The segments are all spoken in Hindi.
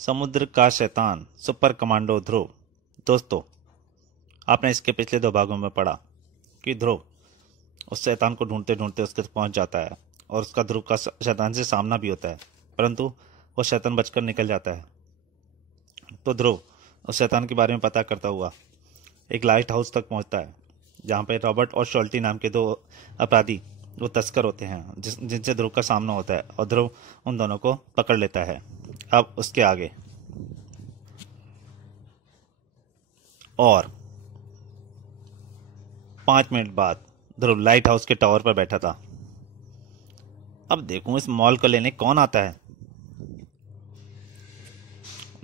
समुद्र का शैतान सुपर कमांडो ध्रुव। दोस्तों, आपने इसके पिछले 2 भागों में पढ़ा कि ध्रुव उस शैतान को ढूंढते ढूंढते उसके तक पहुंच जाता है और उसका ध्रुव का शैतान से सामना भी होता है, परंतु वो शैतान बचकर निकल जाता है। तो ध्रुव उस शैतान के बारे में पता करता हुआ एक लाइट हाउस तक पहुंचता है, जहाँ पे रॉबर्ट और शॉल्टी नाम के 2 अपराधी वो तस्कर होते हैं जिनसे ध्रुव का सामना होता है, और ध्रुव उन दोनों को पकड़ लेता है। अब उसके आगे और 5 मिनट बाद ध्रुव लाइट हाउस के टावर पर बैठा था। अब देखूं इस मॉल को लेने कौन आता है।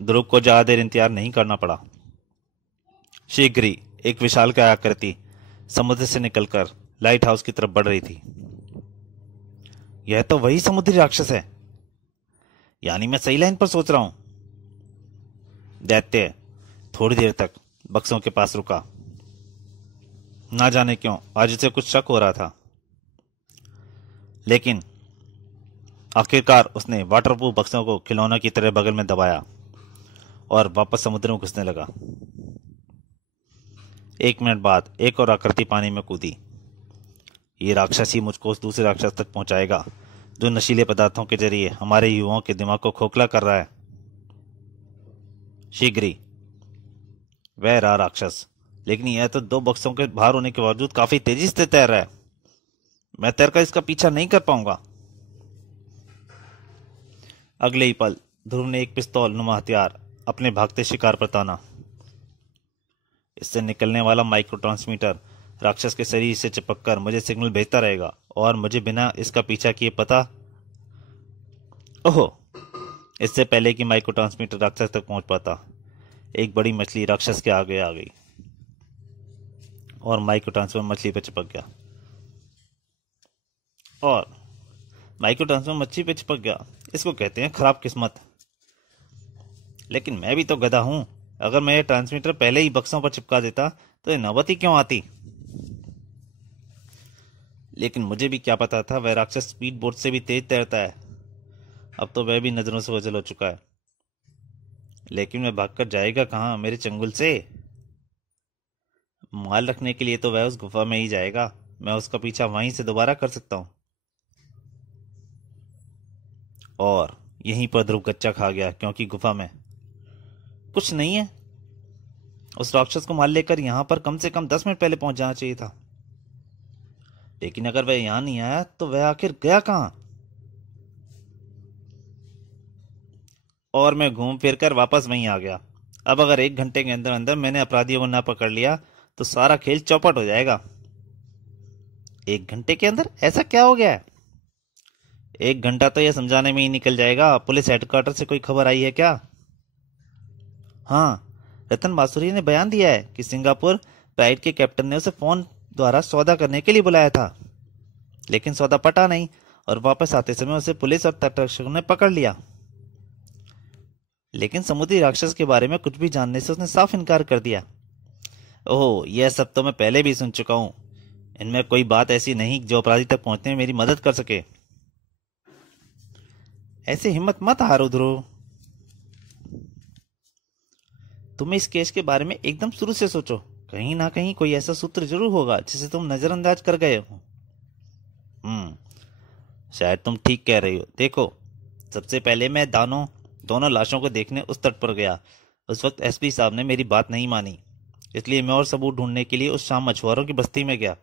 ध्रुव को ज्यादा देर इंतजार नहीं करना पड़ा। शीघ्र ही एक विशालकाय आकृति समुद्र से निकलकर लाइट हाउस की तरफ बढ़ रही थी। यह तो वही समुद्री राक्षस है, यानी मैं सही लाइन पर सोच रहा हूं। दैत्य थोड़ी देर तक बक्सों के पास रुका। ना जाने क्यों आज उसे कुछ शक हो रहा था, लेकिन आखिरकार उसने वाटरप्रूफ बक्सों को खिलौनों की तरह बगल में दबाया और वापस समुद्र में घुसने लगा। 1 मिनट बाद एक और आकृति पानी में कूदी। ये राक्षस ही मुझको उस दूसरे राक्षस तक पहुंचाएगा जो नशीले पदार्थों के जरिए हमारे युवाओं के दिमाग को खोखला कर रहा है। शीघ्र ही वह रहा राक्षस, लेकिन यह तो 2 बक्सों के बाहर होने के बावजूद काफी तेजी से तैर रहा है। मैं तैरकर इसका पीछा नहीं कर पाऊंगा। अगले ही पल ध्रुव ने एक पिस्तौल नुमा हथियार अपने भागते शिकार पर ताना। इससे निकलने वाला माइक्रो ट्रांसमीटर राक्षस के शरीर से चिपककर मुझे सिग्नल भेजता रहेगा और मुझे बिना इसका पीछा किए पता ओहो इससे पहले कि माइक्रो ट्रांसमीटर राक्षस तक पहुंच पाता, एक बड़ी मछली राक्षस के आगे आ गई और माइक्रो ट्रांसफर मछली पर चिपक गया। और माइक्रो ट्रांसफर मछली पे चिपक गया, इसको कहते हैं खराब किस्मत। लेकिन मैं भी तो गधा हूं। अगर मैं ये ट्रांसमीटर पहले ही बक्सों पर चिपका देता तो ये नौबत ही क्यों आती। लेकिन मुझे भी क्या पता था वह राक्षस स्पीड बोट से भी तेज तैरता है। अब तो वह भी नजरों से ओझल हो चुका है, लेकिन वह भागकर जाएगा कहां मेरे चंगुल से। माल रखने के लिए तो वह उस गुफा में ही जाएगा। मैं उसका पीछा वहीं से दोबारा कर सकता हूं। और यहीं पर ध्रुव कच्चा खा गया, क्योंकि गुफा में कुछ नहीं है। उस राक्षस को मार लेकर यहां पर कम से कम 10 मिनट पहले पहुंच जाना चाहिए था। लेकिन अगर वह यहां नहीं आया तो वह आखिर गया कहां। और मैं घूम फिर कर वापस वहीं आ गया। अब अगर 1 घंटे के अंदर अंदर मैंने अपराधियों को ना पकड़ लिया तो सारा खेल चौपट हो जाएगा। 1 घंटे के अंदर ऐसा क्या हो गया है? 1 घंटा तो यह समझाने में ही निकल जाएगा। पुलिस हेडक्वार्टर से कोई खबर आई है क्या? हाँ, रतन बासुरी ने बयान दिया है कि सिंगापुर प्राइड के कैप्टन ने उसे फोन द्वारा सौदा करने के लिए बुलाया था, लेकिन सौदा पटा नहीं और वापस आते समय उसे पुलिस और तटरक्षकों ने पकड़ लिया। लेकिन समुद्री राक्षस के बारे में कुछ भी जानने से उसने साफ इनकार कर दिया। ओह, यह सब तो मैं पहले भी सुन चुका हूं। इनमें कोई बात ऐसी नहीं जो अपराधी तक पहुंचने में मेरी मदद कर सके। ऐसे हिम्मत मत हारो ध्रुव। तुम इस केस के बारे में एकदम शुरू से सोचो। कहीं ना कहीं कोई ऐसा सूत्र जरूर होगा जिसे तुम नजरअंदाज कर गए हो। शायद तुम ठीक कह रही हो। देखो, सबसे पहले मैं दोनों लाशों को देखने उस तट पर गया। उस वक्त एसपी साहब ने मेरी बात नहीं मानी, इसलिए मैं और सबूत ढूंढने के लिए उस शाम मछुआरों की बस्ती में गया।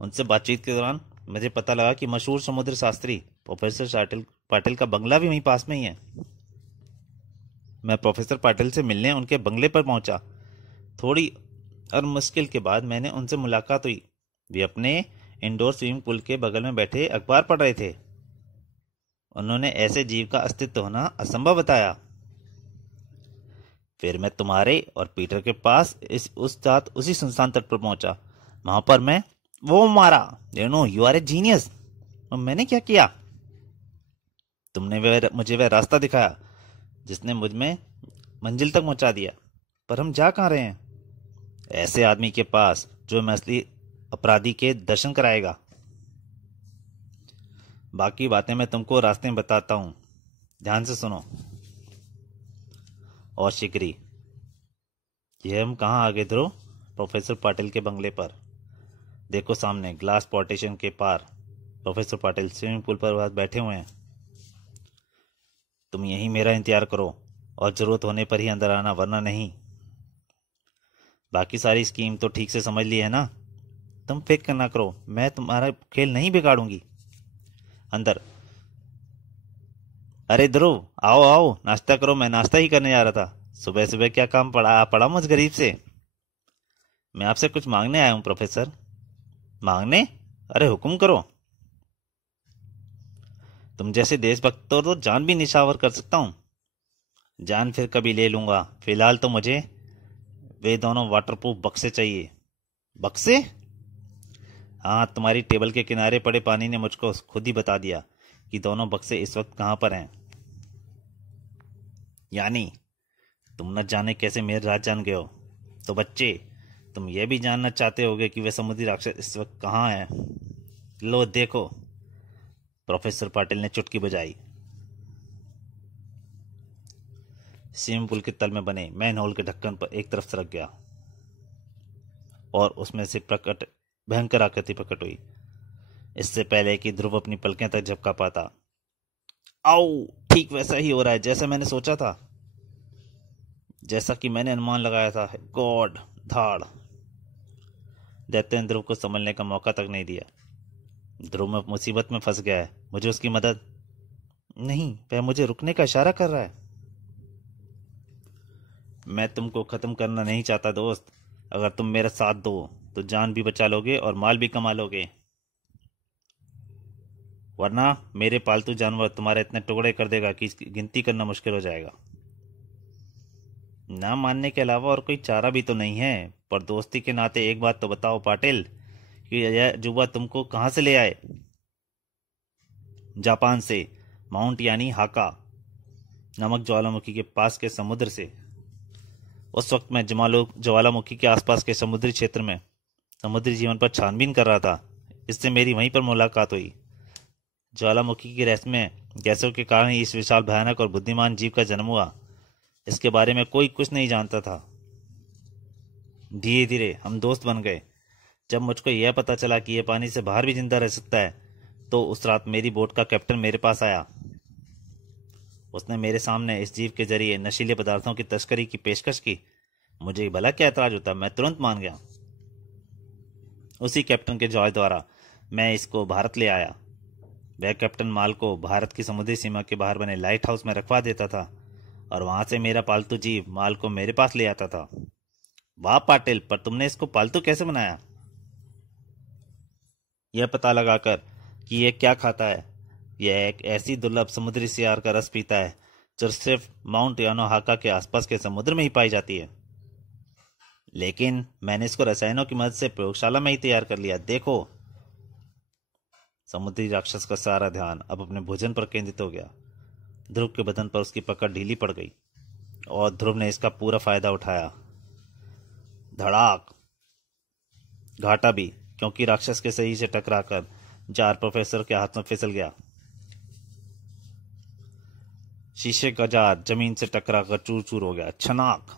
उनसे बातचीत के दौरान मुझे पता लगा कि मशहूर समुद्र शास्त्री प्रोफेसर पाटिल का बंगला भी वहीं पास में ही है। मैं प्रोफेसर पाटिल से मिलने उनके बंगले पर पहुंचा। थोड़ी और मुश्किल के बाद मैंने उनसे मुलाकात हुई। वे अपने इंडोर स्विमिंग पूल के बगल में बैठे अखबार पढ़ रहे थे। उन्होंने ऐसे जीव का अस्तित्व होना असंभव बताया। फिर मैं तुम्हारे और पीटर के पास उसी सुनसान तट पर पहुंचा। वहां पर मैं वो मारा। You are a genius. और मैंने क्या किया? तुमने मुझे वह रास्ता दिखाया जिसने मुझ में मंजिल तक पहुंचा दिया। पर हम जा कहां रहे हैं? ऐसे आदमी के पास जो मैं असली अपराधी के दर्शन कराएगा। बाकी बातें मैं तुमको रास्ते में बताता हूं, ध्यान से सुनो। और शिगरी। ये हम कहाँ आ गए ध्रुव? प्रोफेसर पाटिल के बंगले पर। देखो सामने ग्लास पार्टीशन के पार प्रोफेसर पाटिल स्विमिंग पूल पर बाहर बैठे हुए हैं। तुम यहीं मेरा इंतजार करो और जरूरत होने पर ही अंदर आना, वरना नहीं। बाकी सारी स्कीम तो ठीक से समझ ली है ना? तुम फिक्र ना करो, मैं तुम्हारा खेल नहीं बिगाड़ूंगी। अंदर। अरे ध्रुव, आओ आओ, नाश्ता करो। मैं नाश्ता ही करने जा रहा था। सुबह सुबह क्या काम पड़ा पड़ा मुझ गरीब से? मैं आपसे कुछ मांगने आया हूँ प्रोफेसर। मांगने? अरे हुक्म करो। तुम जैसे देशभक्त तो जान भी निछावर कर सकता हूँ। जान फिर कभी ले लूंगा, फिलहाल तो मुझे वे दोनों वाटरप्रूफ बक्से चाहिए। बक्से? हाँ, तुम्हारी टेबल के किनारे पड़े पानी ने मुझको खुद ही बता दिया कि दोनों बक्से इस वक्त कहाँ पर हैं। यानी तुम न जाने कैसे मेरे राज जान गए हो। तो बच्चे, तुम यह भी जानना चाहते होगे कि वे समुद्री राक्षस इस वक्त कहाँ हैं? लो देखो। प्रोफेसर पाटिल ने चुटकी बजाई। स्विमिंग पूल के तल में बने मैन होल के ढक्कन पर एक तरफ सरक गया और उसमें से प्रकट भयंकर आकृति प्रकट हुई, इससे पहले कि ध्रुव अपनी पलकें तक झपका पाता। आओ! ठीक वैसा ही हो रहा है जैसा मैंने सोचा था, जैसा कि मैंने अनुमान लगाया था। गॉड! धाड़! दैत्य ने ध्रुव को संभलने का मौका तक नहीं दिया। ध्रुव में मुसीबत में फंस गया है, मुझे उसकी मदद नहीं। वह मुझे रुकने का इशारा कर रहा है। मैं तुमको खत्म करना नहीं चाहता दोस्त। अगर तुम मेरा साथ दो तो जान भी बचा लोगे और माल भी कमा लोगे, वरना मेरे पालतू जानवर तुम्हारे इतने टुकड़े कर देगा कि इसकी गिनती करना मुश्किल हो जाएगा। ना मानने के अलावा और कोई चारा भी तो नहीं है। पर दोस्ती के नाते एक बात तो बताओ पाटिल, कि यह जुबा तुमको कहाँ से ले आए? जापान से। माउंट यानी हाका नमक ज्वालामुखी के पास के समुद्र से। उस वक्त मैं ज्वालामुखी के आसपास के समुद्री क्षेत्र में समुद्री जीवन पर छानबीन कर रहा था। इससे मेरी वहीं पर मुलाकात हुई। ज्वालामुखी की रहस्यमय गैसों के कारण ही इस विशाल भयानक और बुद्धिमान जीव का जन्म हुआ। इसके बारे में कोई कुछ नहीं जानता था। धीरे धीरे हम दोस्त बन गए। जब मुझको यह पता चला कि यह पानी से बाहर भी जिंदा रह सकता है, तो उस रात मेरी बोट का कैप्टन मेरे पास आया। उसने मेरे सामने इस जीव के जरिए नशीले पदार्थों की तस्करी की पेशकश की। मुझे भला क्या एतराज होता, मैं तुरंत मान गया। उसी कैप्टन के जॉय द्वारा मैं इसको भारत ले आया। वह कैप्टन माल को भारत की समुद्री सीमा के बाहर बने लाइट हाउस में रखवा देता था और वहां से मेरा पालतू जीव माल को मेरे पास ले आता था। वाह पाटिल, पर तुमने इसको पालतू कैसे बनाया? यह पता लगाकर कि यह क्या खाता है। यह एक ऐसी दुर्लभ समुद्री सियार का रस पीता है जो सिर्फ माउंट यानोहाका के आसपास के समुद्र में ही पाई जाती है। लेकिन मैंने इसको रसायनों की मदद से प्रयोगशाला में ही तैयार कर लिया। देखो। समुद्री राक्षस का सारा ध्यान अब अपने भोजन पर केंद्रित हो गया। ध्रुव के बदन पर उसकी पकड़ ढीली पड़ गई और ध्रुव ने इसका पूरा फायदा उठाया। धड़ाक! घाटा भी, क्योंकि राक्षस के सही से टकराकर जार प्रोफेसर के हाथ में फिसल गया। शीशे का जार जमीन से टकराकर चूर चूर हो गया। छनाक!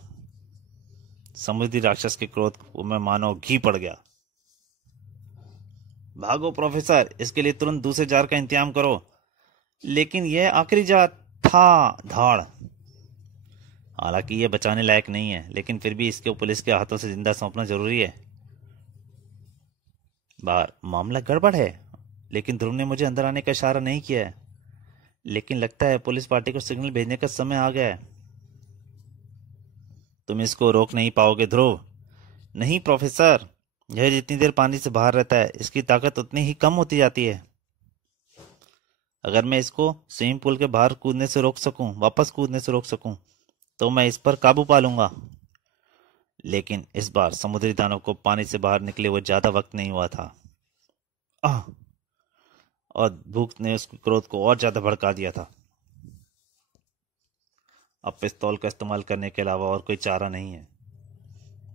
समुद्री राक्षस के क्रोध में मानो घी पड़ गया। भागो प्रोफेसर, इसके लिए तुरंत दूसरे जार का इंतजाम करो। लेकिन यह आखिरी जार था। धाड़! हालांकि यह बचाने लायक नहीं है, लेकिन फिर भी इसको पुलिस के हाथों से जिंदा सौंपना जरूरी है। बाहर मामला गड़बड़ है, लेकिन ध्रुव ने मुझे अंदर आने का इशारा नहीं किया है। लेकिन लगता है पुलिस पार्टी को सिग्नल भेजने का समय आ गया है। तुम इसको रोक नहीं पाओगे ध्रुव। नहीं प्रोफेसर, यह जितनी देर पानी से बाहर रहता है इसकी ताकत उतनी ही कम होती जाती है। अगर मैं इसको स्विमिंग पूल के बाहर कूदने से रोक सकूं, वापस कूदने से रोक सकूं, तो मैं इस पर काबू पा लूंगा। लेकिन इस बार समुद्री दानव को पानी से बाहर निकले हुए ज्यादा वक्त नहीं हुआ था। आह! और भूख ने उसके क्रोध को और ज्यादा भड़का दिया था। अब पिस्तौल का इस्तेमाल करने के अलावा और कोई चारा नहीं है,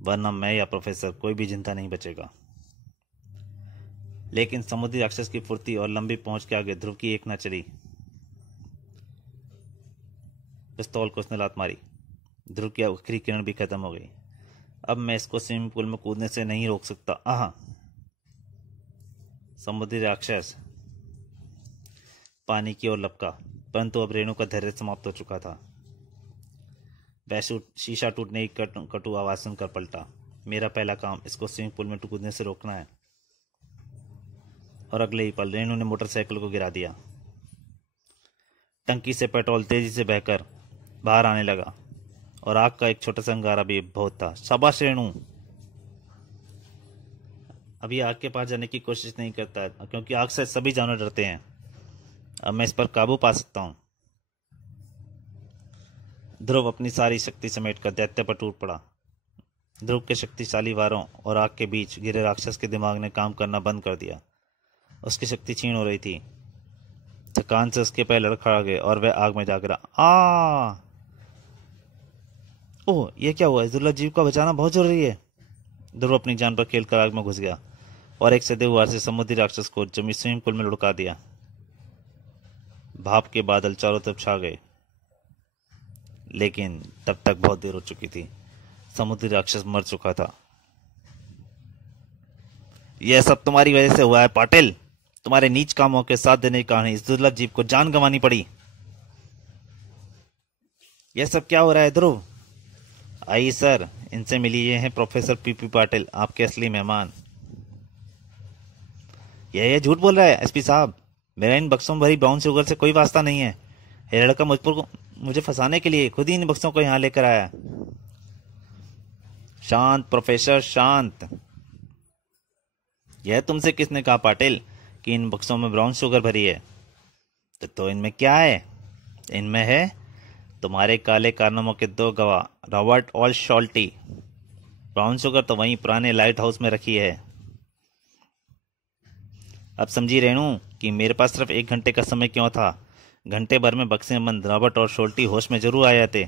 वरना मैं या प्रोफेसर कोई भी जिंदा नहीं बचेगा। लेकिन समुद्री राक्षस की फुर्ती और लंबी पहुंच के आगे ध्रुव की एक न चली। पिस्तौल को उसने लात मारी। ध्रुव की आखिरी किरण भी खत्म हो गई। अब मैं इसको स्विमिंग पूल में कूदने से नहीं रोक सकता। आहा! समुद्री राक्षस पानी की ओर लपका, परंतु अब रेणु का धैर्य समाप्त हो चुका था। वह शीशा टूटने की कटु आवाज सुनकर पलटा। मेरा पहला काम इसको स्विमिंग पूल में कूदने से रोकना है। और अगले ही पल रेणु ने मोटरसाइकिल को गिरा दिया। टंकी से पेट्रोल तेजी से बहकर बाहर आने लगा और आग का एक छोटा सा अंगारा भी बहुत था। शाबाश रेणु! अभी आग के पास जाने की कोशिश नहीं करता क्योंकि आग से सभी जानवर डरते हैं। अब मैं इस पर काबू पा सकता हूं। ध्रुव अपनी सारी शक्ति समेटकर दैत्य पर टूट पड़ा। ध्रुव के शक्तिशाली वारों और आग के बीच गिरे राक्षस के दिमाग ने काम करना बंद कर दिया। उसकी शक्ति क्षीण हो रही थी। थकान से उसके पैर लड़खड़ा गए और वह आग में जा गिरा। ओह, यह क्या हुआ? इस दुर्लभ जीव का बचाना बहुत जरूरी है। ध्रुव अपनी जान पर खेलकर आग में घुस गया और एक सदे हुआ से समुद्री राक्षस को जमी स्विमिंग पूल में लुढ़का दिया। भाप के बादल चारों तरफ छा गए, लेकिन तब तक बहुत देर हो चुकी थी। समुद्री राक्षस मर चुका था। यह सब तुम्हारी वजह से हुआ है पाटिल। तुम्हारे नीच कामों के साथ देने के कारण इस दुर्लभ जीव को जान गंवानी पड़ी। यह सब क्या हो रहा है ध्रुव? आइए सर, इनसे मिलिए। ये हैं प्रोफेसर पीपी पाटिल, आपके असली मेहमान। यह झूठ बोल रहा है एसपी साहब। मेरा इन बक्सों भरी ब्राउन शुगर से कोई वास्ता नहीं है। यह लड़का मुझे फंसाने के लिए खुद ही इन बक्सों को यहां लेकर आया। शांत प्रोफेसर, शांत। यह तुमसे किसने कहा पाटिल कि इन बक्सों में ब्राउन शुगर भरी है? तो इनमें क्या है? इनमें है तुम्हारे काले कारनामों के 2 गवाह, रॉबर्ट और शॉल्टी। ब्राउन शुगर तो वहीं पुराने लाइट हाउस में रखी है। अब समझी रेणु कि मेरे पास सिर्फ 1 घंटे का समय क्यों था। घंटे भर में बक्से में बंद रॉबर्ट और शॉल्टी होश में जरूर आ जाते।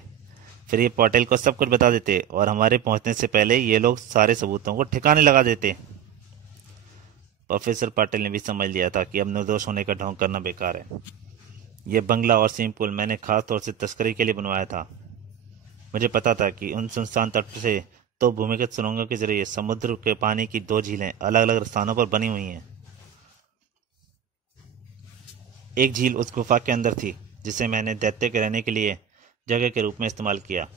फिर ये पाटिल को सब कुछ बता देते और हमारे पहुंचने से पहले ये लोग सारे सबूतों को ठिकाने लगा देते। प्रोफेसर पाटिल ने भी समझ लिया था कि अब निर्दोष होने का ढोंग करना बेकार है। यह बंगला और स्विमिंग पूल मैंने खास तौर से तस्करी के लिए बनवाया था। मुझे पता था कि उन सुनसान तट से तो भूमिगत सुरंगों के जरिए समुद्र के पानी की 2 झीलें अलग अलग स्थानों पर बनी हुई हैं। एक झील उस गुफा के अंदर थी जिसे मैंने दैत्य के रहने के लिए जगह के रूप में इस्तेमाल किया,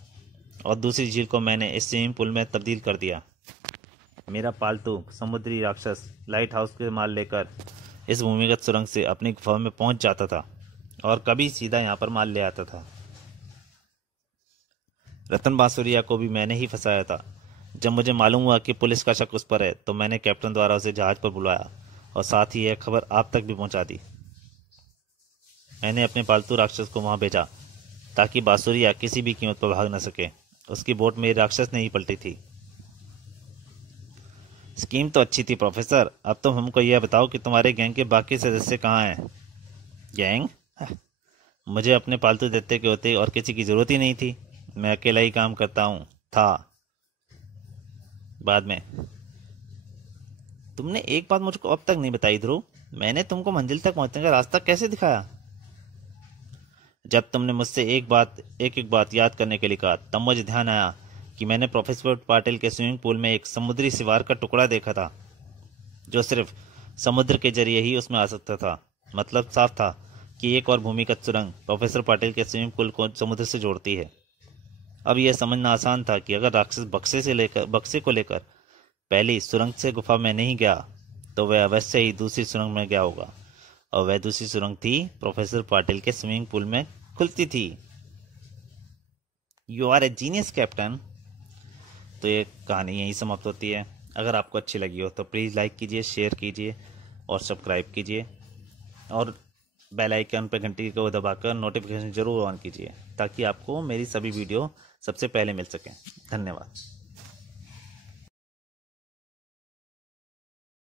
और दूसरी झील को मैंने इस स्विमिंग पूल में तब्दील कर दिया। मेरा पालतू समुद्री राक्षस लाइट हाउस के माल लेकर इस भूमिगत सुरंग से अपनी गुफा में पहुंच जाता था और कभी सीधा यहाँ पर माल ले आता था। रतन बांसुरिया को भी मैंने ही फंसाया था। जब मुझे मालूम हुआ कि पुलिस का शक उस पर है तो मैंने कैप्टन द्वारा उसे जहाज पर बुलाया और साथ ही यह खबर आप तक भी पहुंचा दी। मैंने अपने पालतू राक्षस को वहां भेजा ताकि बांसुरिया किसी भी कीमत पर भाग न सके। उसकी बोट मेरे राक्षस ने ही पलटी थी। स्कीम तो अच्छी थी प्रोफेसर। अब तुम हमको यह बताओ कि तुम्हारे गैंग के बाकी सदस्य कहाँ हैं? गैंग? मुझे अपने पालतू दैत्य के होते और किसी की जरूरत ही नहीं थी। मैं अकेला ही काम करता हूँ था। बाद में तुमने एक बात मुझको अब तक नहीं बताई ध्रुव। मैंने तुमको मंजिल तक पहुंचने का रास्ता कैसे दिखाया? जब तुमने मुझसे एक एक बात याद करने के लिए कहा तब मुझे ध्यान आया कि मैंने प्रोफेसर पाटिल के स्विमिंग पूल में एक समुद्री सिवार का टुकड़ा देखा था जो सिर्फ समुद्र के जरिए ही उसमें आ सकता था। मतलब साफ था कि एक और भूमिगत सुरंग प्रोफेसर पाटिल के स्विमिंग पूल को समुद्र से जोड़ती है। अब यह समझना आसान था कि अगर राक्षस बक्से को लेकर पहली सुरंग से गुफा में नहीं गया तो वह अवश्य ही दूसरी सुरंग में गया होगा, और वह दूसरी सुरंग थी प्रोफेसर पाटिल के स्विमिंग पूल में खुलती थी। You are a genius captain. तो ये कहानी यहीं समाप्त होती है। अगर आपको अच्छी लगी हो तो प्लीज़ लाइक कीजिए, शेयर कीजिए और सब्सक्राइब कीजिए, और बेल आइकन पर घंटी को दबाकर नोटिफिकेशन जरूर ऑन कीजिए ताकि आपको मेरी सभी वीडियो सबसे पहले मिल सकें। धन्यवाद।